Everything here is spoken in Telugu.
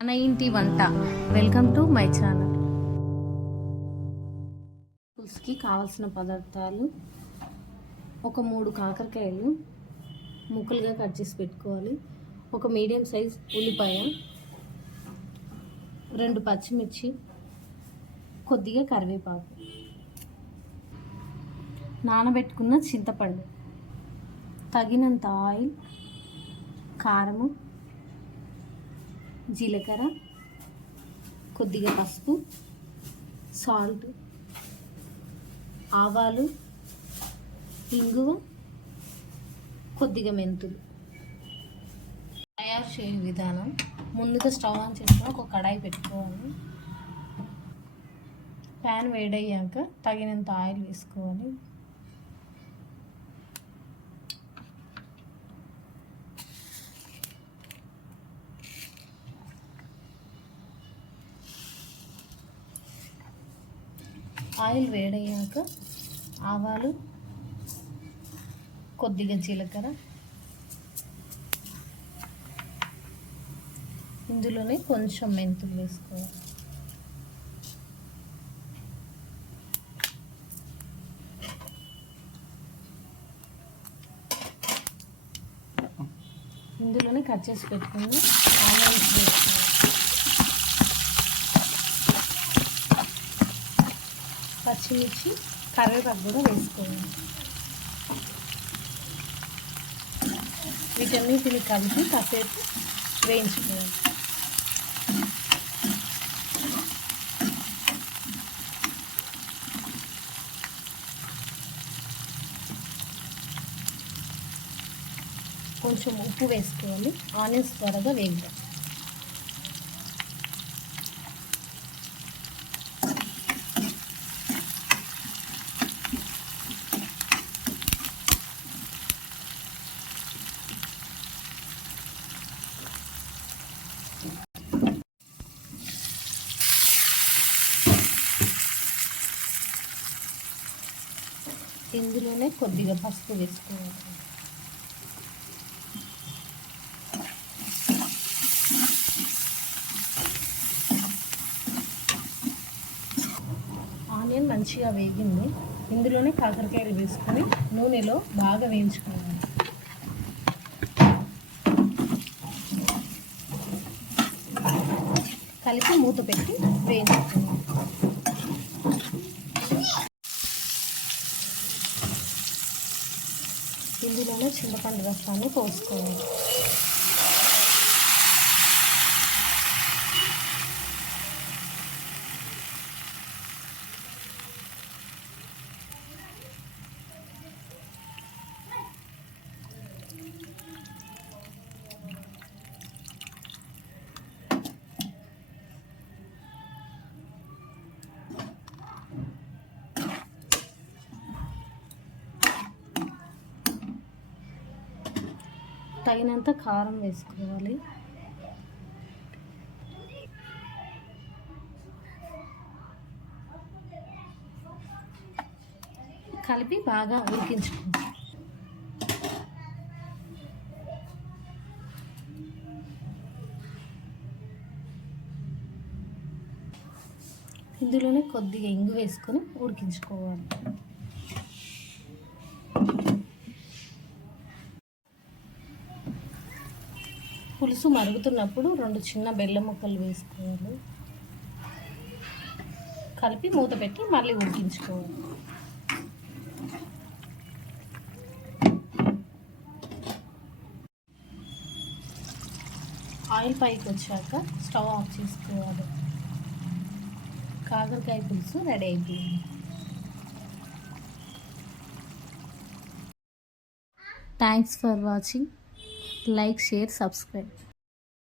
మన ఇంటి వంట. Welcome to my channel. పులుసుకి కావాల్సిన పదార్థాలు: ఒక 3 కాకరకాయలు ముక్కలుగా కట్ చేసి పెట్టుకోవాలి, ఒక మీడియం సైజ్ ఉల్లిపాయ, 2 పచ్చిమిర్చి, కొద్దిగా కరివేపాకు, నానబెట్టుకున్న చింతపండు, తగినంత ఆయిల్, కారము, జీలకర్ర, కొద్దిగా పసుపు, సాల్ట్, ఆవాలు, ఇంగువ, కొద్దిగా మెంతులు. తయారు చేయే విధానం: ముందుగా స్టవ్ ఆన్ చేసుకొని ఒక కడాయి పెట్టుకోవాలి. ప్యాన్ వేడయ్యాక తగినంత ఆయిల్ వేసుకోవాలి. ఆయిల్ వేడయ్యాక ఆవాలు, కొద్దిగా జీలకర్ర, ఇందులోనే కొంచెం మెంతులు వేసుకోవాలి. ఇందులోనే కట్ చేసి పెట్టుకుని ఆనియన్స్ వేసుకోవాలి. పచ్చిమిర్చి, కరివేపాకు కూడా వేసుకోవాలి. వీటన్నిటిని కలిపి కాసేపు వేయించుకోవాలి. కొంచెం ఉప్పు వేసుకోవాలి. ఆనియన్స్ త్వరగా వేగుతాయి. ఇందులోనే కొద్దిగా పసుపు వేసుకోవాలి. ఆనియన్ మంచిగా వేగింది. ఇందులోనే కాకరకాయలు వేసుకొని నూనెలో బాగా వేయించుకోవాలి. కలిపి మూత పెట్టి వేయించుకోవాలి. ఇందులోనే చింతపండు రసాన్ని పోసుకోవాలి. తగినంత కారం వేసుకోవాలి. కలిపి బాగా ఉడికించుకోవాలి. ఇందులోనే కొద్దిగా ఇంగు వేసుకొని ఉడికించుకోవాలి. పులుసు మరుగుతున్నప్పుడు 2 చిన్న బెల్లం ముక్కలు వేసుకోవాలి. కలిపి మూత పెట్టి మళ్ళీ ఉడికించుకోవాలి. ఆయిల్ పైకి వచ్చాక స్టవ్ ఆఫ్ చేసుకోవాలి. కాకరకాయ పులుసు రెడీ అయిపోయింది. Thanks for watching. Like, share, subscribe.